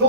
2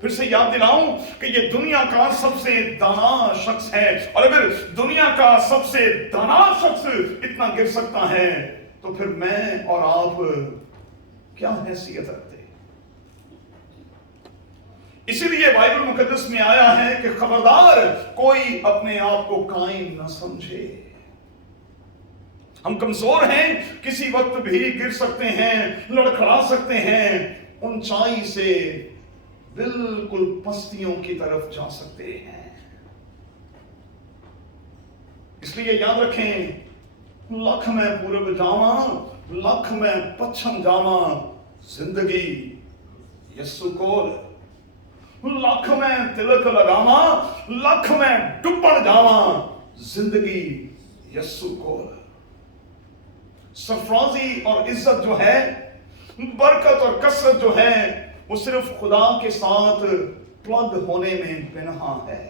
پھر سے یاد دلاؤں کہ یہ دنیا کا سب سے دانا شخص ہے، اور اگر دنیا کا سب سے دانا شخص اتنا گر سکتا ہے تو پھر میں اور آپ کیا حیثیت رکھتے؟ اسی لیے بائبل مقدس میں آیا ہے کہ خبردار کوئی اپنے آپ کو قائم نہ سمجھے۔ ہم کمزور ہیں، کسی وقت بھی گر سکتے ہیں، لڑکھڑا سکتے ہیں، اونچائی سے بالکل پستیوں کی طرف جا سکتے ہیں۔ اس لیے یاد رکھیں، لکھ میں پورب جاواں، لکھ میں پچھم جاواں، زندگی یسو کول۔ لکھ میں تلک لگاواں، لکھ میں ڈبڑ جاواں، زندگی یسو کول۔ سرفرازی اور عزت جو ہے، برکت اور کثرت جو ہے، وہ صرف خدا کے ساتھ پلگ ہونے میں پنہاں ہے۔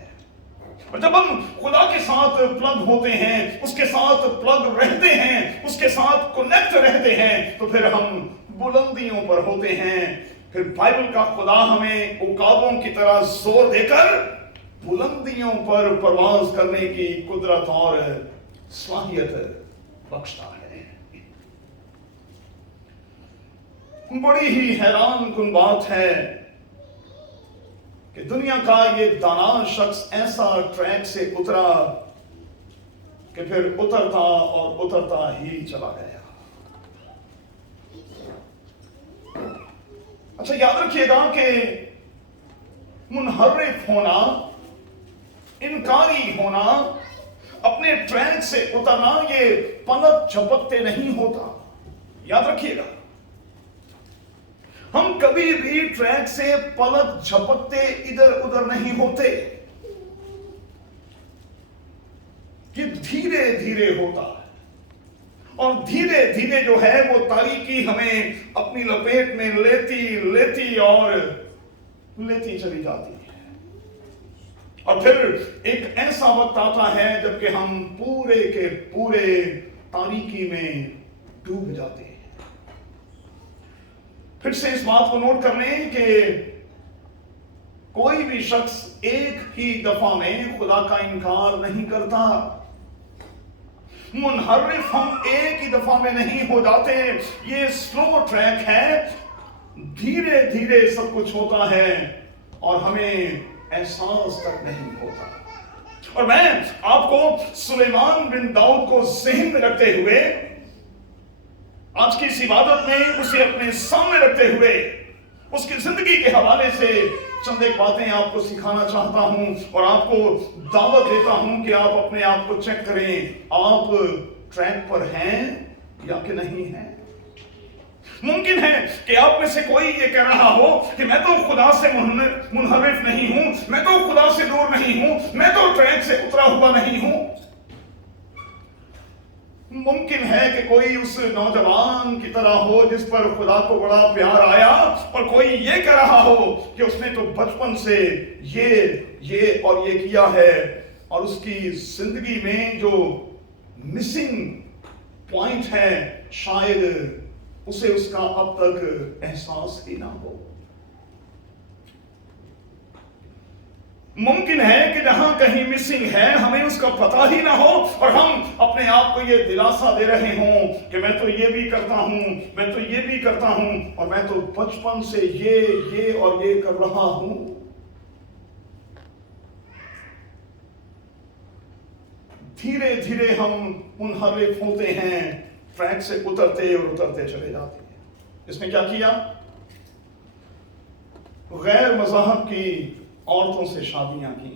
اور جب ہم خدا کے ساتھ پلگ ہوتے ہیں، اس کے ساتھ پلگ رہتے ہیں، اس کے ساتھ کنیکٹ رہتے ہیں، تو پھر ہم بلندیوں پر ہوتے ہیں۔ پھر بائبل کا خدا ہمیں عقابوں کی طرح زور دے کر بلندیوں پر پرواز کرنے کی قدرت اور صلاحیت بخشتا ہے۔ بڑی ہی حیران کن بات ہے کہ دنیا کا یہ دانا شخص ایسا ٹریک سے اترا کہ پھر اترتا اور اترتا ہی چلا گیا۔ اچھا یاد رکھیے گا کہ منحرف ہونا، انکاری ہونا، اپنے ٹریک سے اترنا، یہ پلک جھپکتے نہیں ہوتا۔ یاد رکھیے گا، ہم کبھی بھی ٹریک سے پلک جھپکتے ادھر ادھر نہیں ہوتے۔ یہ دھیرے دھیرے ہوتا ہے، اور دھیرے دھیرے جو ہے وہ تاریکی ہمیں اپنی لپیٹ میں لیتی اور لیتی چلی جاتی ہے۔ اور پھر ایک ایسا وقت آتا ہے جب کہ ہم پورے کے پورے تاریکی میں ڈوب جاتے ہیں۔ پھر سے اس بات کو نوٹ کر لیں کہ کوئی بھی شخص ایک ہی دفعہ میں خدا کا انکار نہیں کرتا۔ منحرف ہم ایک ہی دفعہ میں نہیں ہو جاتے۔ یہ سلو ٹریک ہے، دھیرے دھیرے سب کچھ ہوتا ہے اور ہمیں احساس تک نہیں ہوتا۔ اور میں آپ کو سلیمان بن داؤد کو ذہن میں رکھتے ہوئے، آج کی اس عبادت میں اسے اپنے سامنے رکھتے ہوئے، اس کی زندگی کے حوالے سے چند ایک باتیں آپ کو سکھانا چاہتا ہوں، اور آپ کو دعوت دیتا ہوں کہ آپ اپنے آپ کو چیک کریں، آپ ٹریک پر ہیں یا کہ نہیں ہیں۔ ممکن ہے کہ آپ میں سے کوئی یہ کہہ رہا ہو کہ میں تو خدا سے منحرف نہیں ہوں، میں تو خدا سے دور نہیں ہوں، میں تو ٹریک سے اترا ہوا نہیں ہوں۔ ممکن ہے کہ کوئی اس نوجوان کی طرح ہو جس پر خدا کو بڑا پیار آیا، اور کوئی یہ کہہ رہا ہو کہ اس نے تو بچپن سے یہ اور یہ کیا ہے، اور اس کی زندگی میں جو مسنگ پوائنٹ ہے شاید اسے اس کا اب تک احساس ہی نہ ہو۔ ممکن ہے کہ جہاں کہیں مسنگ ہے ہمیں اس کا پتہ ہی نہ ہو، اور ہم اپنے آپ کو یہ دلاسا دے رہے ہوں کہ میں تو یہ بھی کرتا ہوں، میں تو یہ بھی کرتا ہوں، اور میں تو بچپن سے یہ اور یہ کر رہا ہوں۔ دھیرے دھیرے ہم منحرف ہوتے ہیں، ٹریک سے اترتے اور اترتے چلے جاتے ہیں۔ اس نے کیا کیا؟ غیر مذہب کی عورتوں سے شادیاں کی۔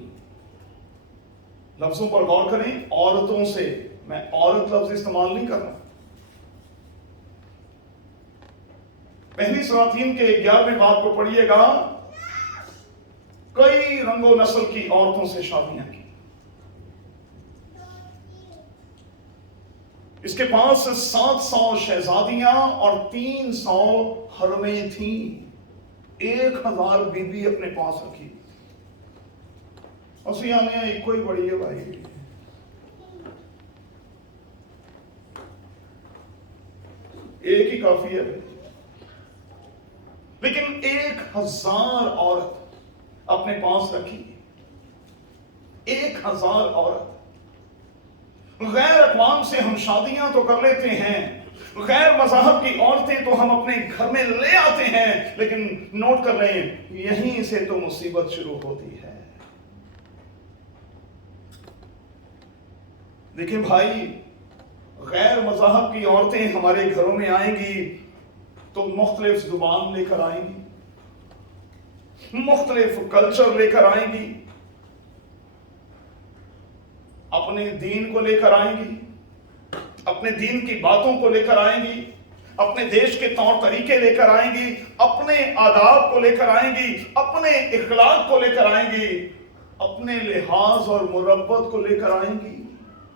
لفظوں پر غور کریں، عورتوں سے، میں عورت لفظ استعمال نہیں کر رہا۔ پہلی سلاطین کے 11ویں باب کو پڑھیے گا، کئی رنگ و نسل کی عورتوں سے شادیاں کی۔ اس کے پاس 700 شہزادیاں اور 300 حرمیں تھیں۔ 1000 بیوی اپنے پاس رکھی۔ آنے ایک کوئی بڑی ہے بھائی، ایک ہی کافی ہے، لیکن 1000 عورت اپنے پاس رکھی 1000 عورت. غیر اقوام سے ہم شادیاں تو کر لیتے ہیں، غیر مذہب کی عورتیں تو ہم اپنے گھر میں لے آتے ہیں، لیکن نوٹ کر لیں یہیں سے تو مصیبت شروع ہوتی ہے. دیکھیں بھائی، غیر مذہب کی عورتیں ہمارے گھروں میں آئیں گی تو مختلف زبان لے کر آئیں گی، مختلف کلچر لے کر آئیں گی، اپنے دین کو لے کر آئیں گی، اپنے دین کی باتوں کو لے کر آئیں گی، اپنے دیش کے طور طریقے لے کر آئیں گی، اپنے آداب کو لے کر آئیں گی، اپنے اخلاق کو لے کر آئیں گی، اپنے لحاظ اور مربت کو لے کر آئیں گی.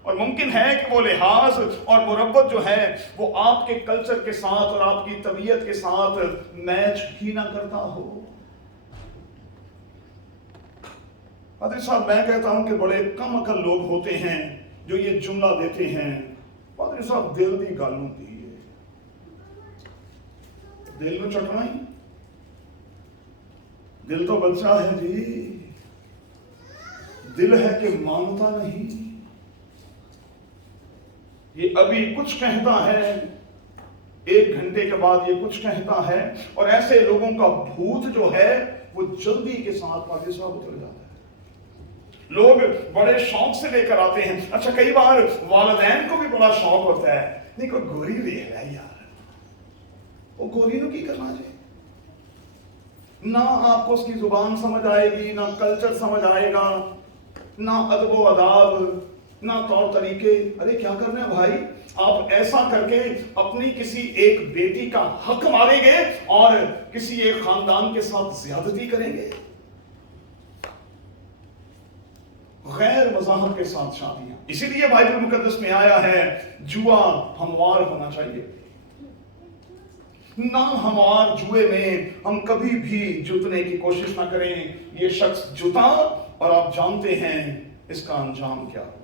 اور ممکن ہے کہ وہ لحاظ اور مربت جو ہے وہ آپ کے کلچر کے ساتھ اور آپ کی طبیعت کے ساتھ میچ ہی نہ کرتا ہو. پادری صاحب، میں کہتا ہوں کہ بڑے کم عقل لوگ ہوتے ہیں جو یہ جملہ دیتے ہیں، پادری صاحب دل دی گل ہوندی ہے، دل نو چٹنا ہی، دل تو بچہ ہے جی، دل ہے کہ مانتا نہیں. یہ ابھی کچھ کہتا ہے، 1 گھنٹے کے بعد یہ کچھ کہتا ہے، اور ایسے لوگوں کا بھوت جو ہے وہ جلدی کے ساتھ پادری صاحب اتر جاتا ہے. لوگ بڑے شوق سے لے کر آتے ہیں. اچھا، کئی بار والدین کو بھی بڑا شوق ہوتا ہے، نہیں کوئی گوری بھی ہے یار، وہ گوری نو کی کرنا چاہیے. نہ آپ کو اس کی زبان سمجھ آئے گی، نہ کلچر سمجھ آئے گا، نہ ادب و آداب، نہ طور طریقے. ارے کیا کرنا ہے بھائی، آپ ایسا کر کے اپنی کسی ایک بیٹی کا حق ماریں گے اور کسی ایک خاندان کے ساتھ زیادتی کریں گے. غیر مذہب کے ساتھ شادیاں، اسی لیے بائبل مقدس میں آیا ہے جوا ہموار ہونا چاہیے. نہ ہموار جوئے میں ہم کبھی بھی جتنے کی کوشش نہ کریں. یہ شخص جتا اور آپ جانتے ہیں اس کا انجام کیا ہوا.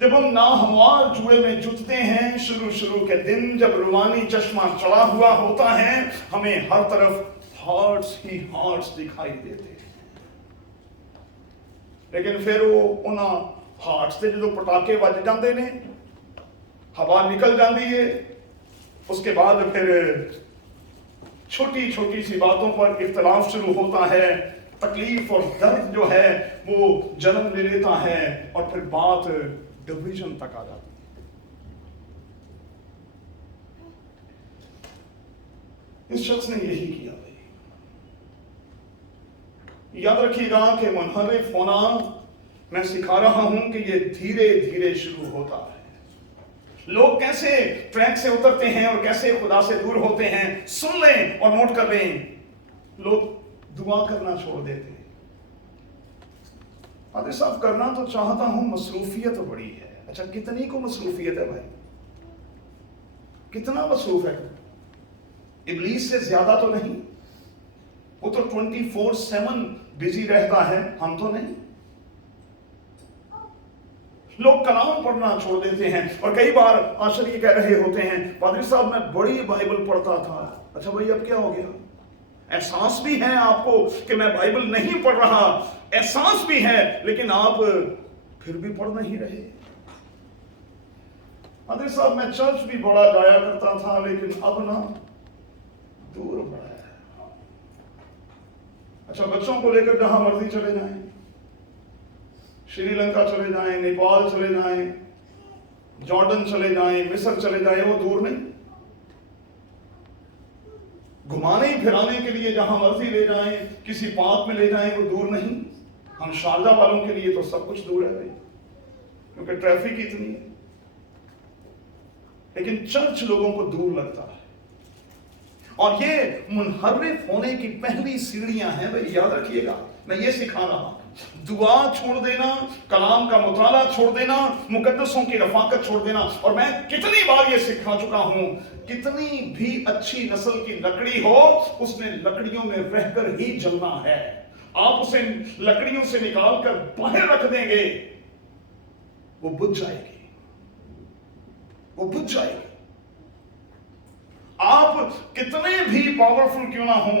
جب ہم ناہموار جوئے میں جتتے ہیں، شروع کے دن جب روحانی چشمہ چڑھا ہوا ہوتا ہے، ہمیں ہر طرف ہارٹس ہی ہارٹس دکھائی دیتے ہیں. لیکن پھر وہ انہاں ہارٹس سے جو پٹاکے بج جاندے نے، ہوا نکل جاندی ہے، اس کے بعد پھر چھوٹی چھوٹی سی باتوں پر اختلاف شروع ہوتا ہے. تکلیف اور درد جو ہے وہ جنم لے لیتا ہے، اور پھر بات ڈویژن تک آ جاتی ہے. اس شخص نے یہی کیا بھائی. یاد رکھیے گا کہ منحرف ہونا، میں سکھا رہا ہوں کہ یہ دھیرے دھیرے شروع ہوتا ہے. لوگ کیسے ٹریک سے اترتے ہیں اور کیسے خدا سے دور ہوتے ہیں، سن لیں اور نوٹ کر لیں. لوگ دعا کرنا چھوڑ دیتے ہیں. پادری صاحب کرنا تو چاہتا ہوں، مصروفیت بڑی ہے. اچھا، کتنی کو مصروفیت ہے بھائی؟ کتنا مصروف ہے؟ ابلیس سے زیادہ تو نہیں. وہ تو 24/7 بزی رہتا ہے، ہم تو نہیں. لوگ کلام پڑھنا چھوڑ دیتے ہیں. اور کئی بار آشر یہ کہہ رہے ہوتے ہیں، پادری صاحب میں بڑی بائبل پڑھتا تھا. اچھا بھائی، اب کیا ہو گیا؟ احساس بھی ہے آپ کو کہ میں بائبل نہیں پڑھ رہا، احساس بھی ہے، لیکن آپ پھر بھی پڑھ نہیں رہے. پادری صاحب میں چرچ بھی بڑا جایا کرتا تھا، لیکن اب نا دور بڑا ہے. اچھا، بچوں کو لے کر جہاں مرضی چلے جائیں، شری لنکا چلے جائیں، نیپال چلے جائیں، جارڈن چلے جائیں، مصر چلے جائیں، وہ دور نہیں. گھمانے پھرانے کے لیے جہاں مرضی لے جائیں، کسی پارک میں لے جائیں، وہ دور نہیں. ہم شارجہ والوں کے لیے تو سب کچھ دور ہے بھائی، کیونکہ ٹریفک اتنی ہے. لیکن چرچ لوگوں کو دور لگتا ہے. اور یہ منحرف ہونے کی پہلی سیڑھیاں ہیں بھائی. یاد رکھیے گا، میں یہ سکھا رہا ہوں. دعا چھوڑ دینا، کلام کا مطالعہ چھوڑ دینا، مقدسوں کی رفاقت چھوڑ دینا. اور میں کتنی بار یہ سکھا چکا ہوں، کتنی بھی اچھی نسل کی لکڑی ہو، اس نے لکڑیوں میں رہ کر ہی جلنا ہے. آپ اسے لکڑیوں سے نکال کر باہر رکھ دیں گے، وہ بجھ جائے گی، وہ بجھ جائے گی. آپ کتنے بھی پاورفل کیوں نہ ہوں،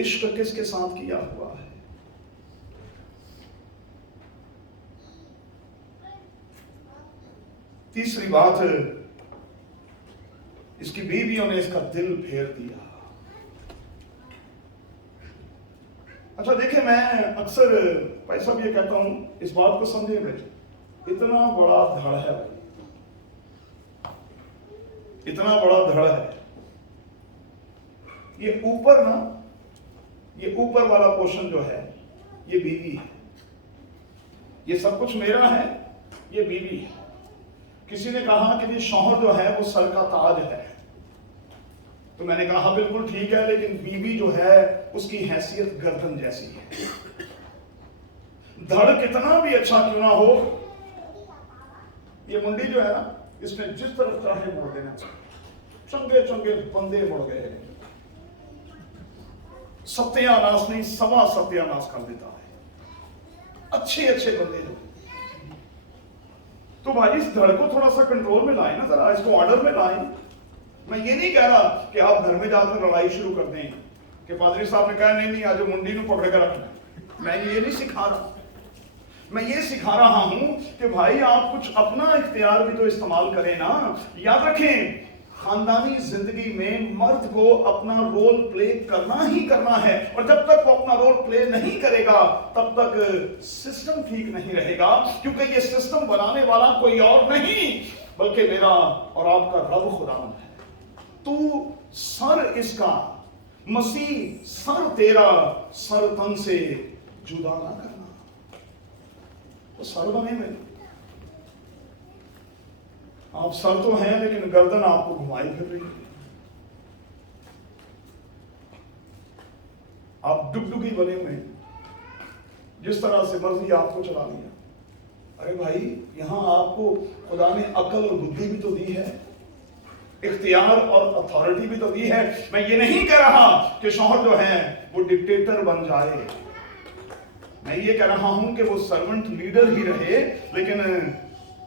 عشق کس کے ساتھ کیا ہوا ہے؟ تیسری بات، اس کی بیویوں نے اس کا دل پھیر دیا۔ اچھا دیکھیں، میں اکثر بھائی صاحب یہ کہتا ہوں، اس بات کو سمجھیں بھائی، اتنا بڑا دھڑ ہے بھائی، اتنا بڑا دھڑ ہے، یہ اوپر نا، یہ اوپر والا پورشن جو ہے یہ بیوی ہے، یہ سب کچھ میرا ہے، یہ بیوی ہے۔ کسی نے کہا کہ یہ شوہر جو ہے وہ سر کا تاج ہے، تو میں نے کہا بالکل ٹھیک ہے، لیکن بیوی جو ہے اس کی حیثیت گردن جیسی ہے۔ دھڑ کتنا بھی اچھا کیوں نہ ہو، یہ منڈی جو ہے نا، اس میں جس طرف چاہے موڑ دینا، چنگے چنگے بندے مڑ گئے، ستیہ ناس نہیں، سوا ستیہ ناس کر دیتا ہے، اچھے اچھے بندے جو۔ تو بھائی اس دھڑ کو تھوڑا سا کنٹرول میں لائیں نا، ذرا اس کو آرڈر میں لائیں۔ میں یہ نہیں کہہ رہا کہ آپ گھر میں جا کر لڑائی شروع کر دیں، کہ پادری صاحب نے کہا نہیں آج منڈی نو پکڑ کر رکھنا، میں یہ نہیں سکھا رہا۔ میں یہ سکھا رہا ہوں کہ بھائی آپ کچھ اپنا اختیار بھی تو استعمال کریں نا۔ یاد رکھیں، خاندانی زندگی میں مرد کو اپنا رول پلے کرنا ہی کرنا ہے، اور جب تک وہ اپنا رول پلے نہیں کرے گا تب تک سسٹم ٹھیک نہیں رہے گا، کیونکہ یہ سسٹم بنانے والا کوئی اور نہیں بلکہ میرا اور آپ کا رب خداوند ہے۔ تو سر اس کا، مسیح سر تیرا سر تن سے جدا نہ کرنا، تو سر بنے میں آپ سر تو ہیں لیکن گردن آپ کو گھمائی پھر رہی ہے، آپ ڈگڈگی بنے ہوئے ہیں، جس طرح سے مرضی آپ کو چلا لیا۔ ارے بھائی، یہاں آپ کو خدا نے عقل اور بدھی بھی تو دی ہے، اختیار اور اتھارٹی بھی تو دی ہے۔ میں یہ نہیں کہہ رہا کہ شوہر جو ہے وہ ڈکٹیٹر بن جائے، میں یہ کہہ رہا ہوں کہ وہ سرونٹ لیڈر ہی رہے، لیکن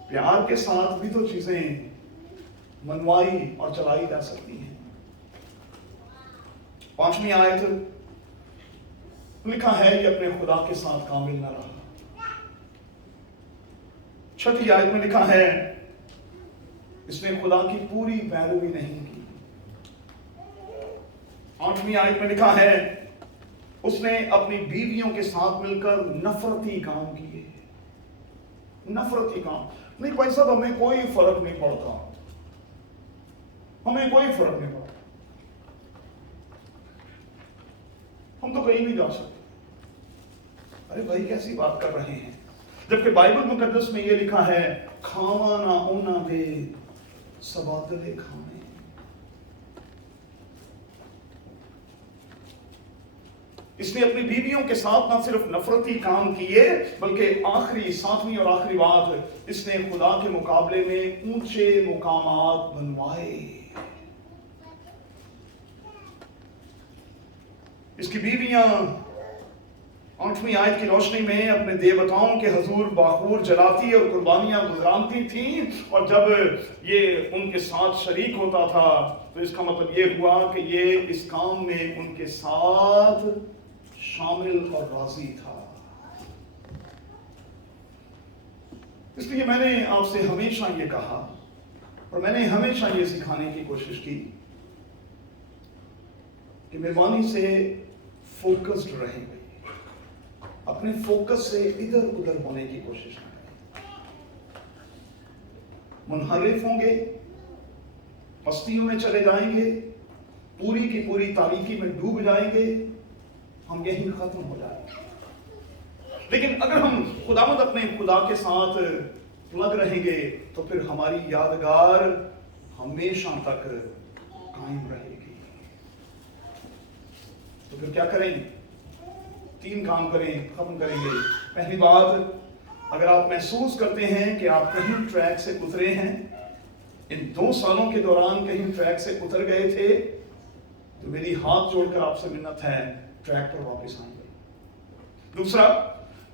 پیار کے ساتھ بھی تو چیزیں منوائی اور چلائی جا سکتی ہیں۔ 5ویں آیت لکھا ہے، یہ اپنے خدا کے ساتھ کامل نہ رہا۔ 6 آیت میں لکھا ہے، اس نے خدا کی پوری پیروی نہیں کی۔ 8ویں آیت میں لکھا ہے، اس نے اپنی بیویوں کے ساتھ مل کر نفرتی کام کیے۔ نفرتی کام نہیں بھائی صاحب، ہمیں کوئی فرق نہیں پڑتا، ہمیں کوئی فرق نہیں پڑتا، ہم تو کہیں بھی جا سکتے۔ ارے بھائی کیسی بات کر رہے ہیں، جبکہ بائبل مقدس میں یہ لکھا ہے، کھاوا نہ اونا دے سباتلے کھانے۔ اس نے اپنی بیویوں کے ساتھ نہ صرف نفرتی کام کیے، بلکہ آخری 7ویں اور آخری بات، اس نے خدا کے مقابلے میں اونچے مقامات بنوائے۔ اس کی بیویاں 8ویں آیت کی روشنی میں اپنے دیوتاؤں کے حضور باخور جلاتی اور قربانیاں گزرانتی تھیں، اور جب یہ ان کے ساتھ شریک ہوتا تھا تو اس کا مطلب یہ ہوا کہ یہ اس کام میں ان کے ساتھ شامل اور راضی تھا۔ اس لیے میں نے آپ سے ہمیشہ یہ کہا، اور میں نے ہمیشہ یہ سکھانے کی کوشش کی کہ مہربانی سے فوکسڈ رہیں گے، اپنے فوکس سے ادھر ادھر ہونے کی کوشش نہ کریں۔ منحرف ہوں گے، پستیوں میں چلے جائیں گے، پوری کی پوری تاریکی میں ڈوب جائیں گے، ہم یہیں ختم ہو جائیں گے۔ لیکن اگر ہم خداوند اپنے خدا کے ساتھ لگ رہیں گے تو پھر ہماری یادگار ہمیشہ تک قائم رہے گی۔ تو پھر کیا کریں؟ 3 کام کریں، ختم کریں گے۔ پہلی بات، اگر آپ محسوس کرتے ہیں کہ آپ کہیں ٹریک سے اترے ہیں، ان 2 سالوں کے دوران کہیں ٹریک سے اتر گئے تھے، تو میری ہاتھ جوڑ کر آپ سے منت ہے، ٹریک پر واپس آئیں گے۔ دوسرا،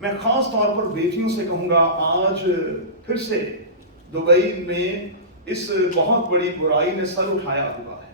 میں خاص طور پر بیٹیوں سے کہوں گا، آج پھر سے دبئی میں اس بہت بڑی برائی نے سر اٹھایا ہوا ہے،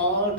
8